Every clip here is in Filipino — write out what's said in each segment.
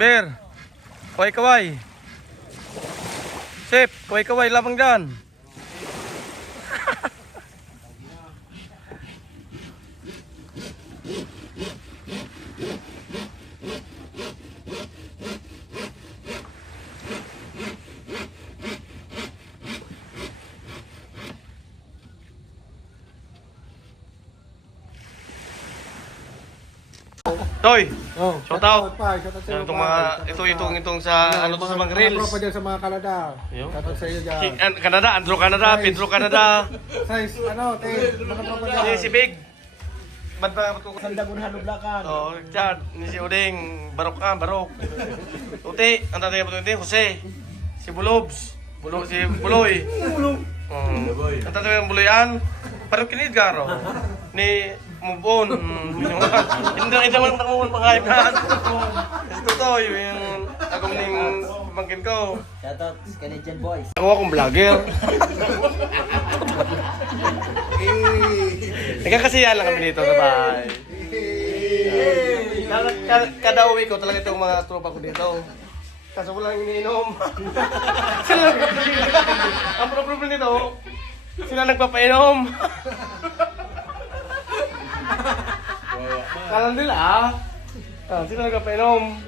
Bear. Kaway-kaway. Sip, kaway-kaway lamang dyan. Toy, Oh, shout out. Pa, shout out sa iyo. Itong mga, itong sa, ano to sa mga grills. Mga dyan sa mga Canada. Yo. Shout out sa iyo dyan. Canada, Andrew Canada, Pedro Canada. Size, mga tropa dyan. Si Big. Ba't ba ko? Sandagun Hanublakan. Oh, Chad, ni si Uding, Barok. Tuti, ang tatay mo Tuti, Jose. Si Bulobs, si Buloy. Ang tatay mo Buloyan, parang kinid garo. Ni Mubon. Hindi naman nakuha pang-hype na. Kasi totoo, yung agam ning pamangkin ko. Shoutout Canadian boys. Ako akong vlogger. Nagkakasiyahan lang kami dito sa bahay. Kada uwi ko talaga itong mga tropa ko dito. Kaso walang iniinom. Ang problem nito, sila nagpapainom. Kalan nila sila nagpapainom.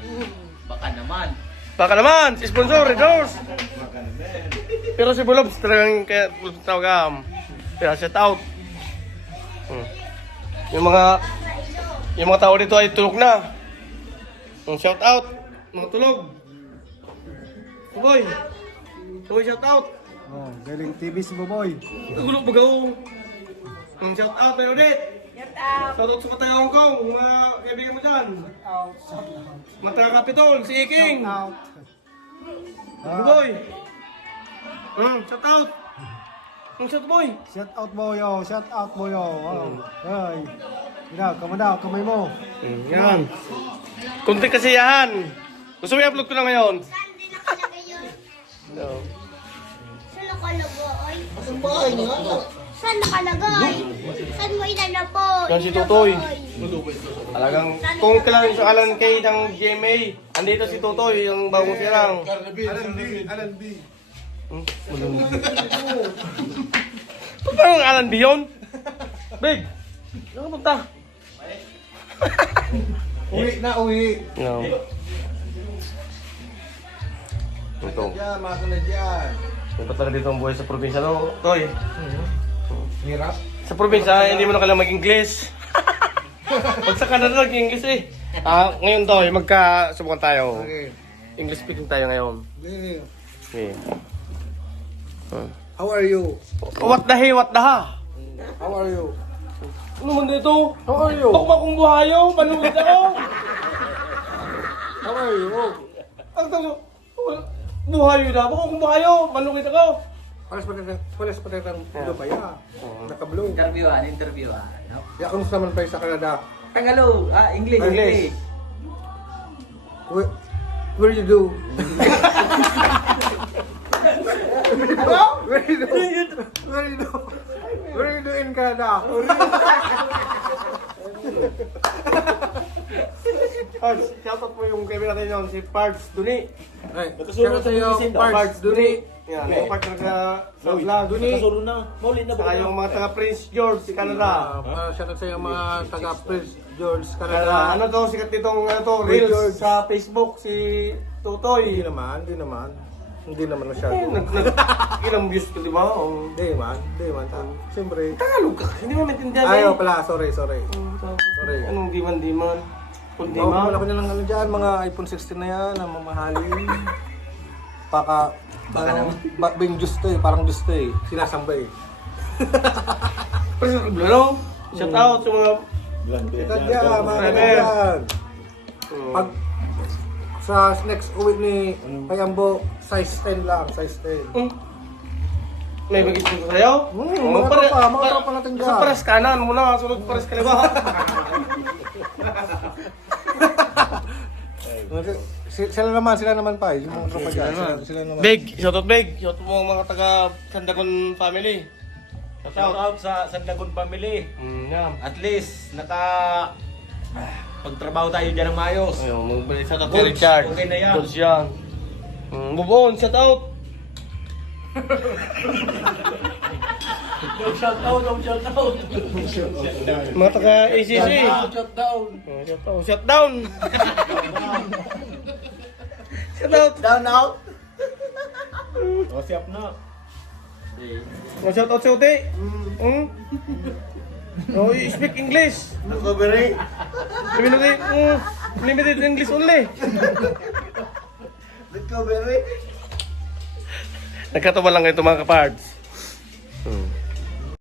Baka naman, si sponsor, Redors. Pero si Bulobs talagang kaya Bulobs tawagam. Kaya shout out. Yung mga tao dito ay tulog na. Shout out, mga tulog. Boy, shout out. Oh, galing TV si Boboy. Nagulog bagaw. Shout out tayo ulit. Shout out sa Patay Hong Kong, mga kaibigan mo dyan. Mga taga-Kapitol, si Iking. Out. Boy. Shout out. Shout boy. Shout out Boyo, shout out Boyo. Hey. Ina, kamay mo. Yan. Kunti kasiyahan. Gusto mo i-upload ko na ngayon? Saan din nakalagay yun? No. Saan nakalagay? Saan nakalagay? Saan mo ilalapot? Yan si Tutoy. Talagang kung kailangan sa Alan K ng GMA, andito si Tutoy, yung bagong sirang. Alan B. Parang Alan B yun? Big, saan ka punta? Uwi. No. Ito. Diyan, mga Canadian. May pa talaga dito ang buhay sa probinsya, no? Toy, Hirap. sa probinsya, hindi mo na kailangan mag-English. Pag sa Canada, nag-English eh. Ngayon, Toy, magkasubukan tayo. Okay. English speaking tayo ngayon. Okay. Okay. How are you? What the hey, what the ha? How are you? Ano man dito? How are you? Bakba kong buhayaw, panungit ako. How are you? Ang tanong, buhayo na. Bakba kong buhayaw, panungit ako. Pares pa tayo ng pa ya. Naka-blue. Interview. Ya, kamusta naman pa sa Canada? Tagalog, English. English. Where you do? Where you do in Canada? Pards, shoutout mo yung kaibigan natin yun, si Pards Duni. Ay, shout out sa iyo, Parts Duni. Yan, yung Pards na sa vlog. Duni. Saka yung mga taga Prince George, si Canada. Shout out sa iyo mga taga Prince George, Canada. Canada. Ano to, sikat ditong Prince Reels George. sa Facebook, si Tutoy. Hindi naman masyado. Ilang views ko, di ba? Hindi man. Siyempre. Tagalog ka, hindi mo maintindihan. Ayaw pala, sorry. Anong di man? Kundi Wala ko na lang ano dyan, mga iPhone 16 na yan, ang mamahalin. Baka naman. Bing juice to eh, parang juice to eh. Sinasamba eh. Pero no? Shout out sa mga... Kita dyan, mga kaibigan. Pag sa next uwi ni Kayambo, size 10 lang, size 10. May bagay ko sa'yo? Mga tropa natin dyan. Sa pares kanan muna, sunod pares kaliwa. Sila naman pa eh, yung mga tropa dyan. Sila naman. Big, shoutout Big. Shoutout mo mga taga Sandagon family. Shout out sa Sandagon family. Yeah. At least Pagtrabaho tayo dyan ng maayos. Ayun, magbalik sa Goals, Tatay Richard. okay na yan. Goals yan. Move on, shout out. Shout out. Mga taga ACC. Shout down. Shout out. Shout down. Shout out. Down out. O, siap na. Shout out sa uti. Oh, you speak English. Recovery. Limited English only. Recovery. Nagkatawa lang ito mga kapards.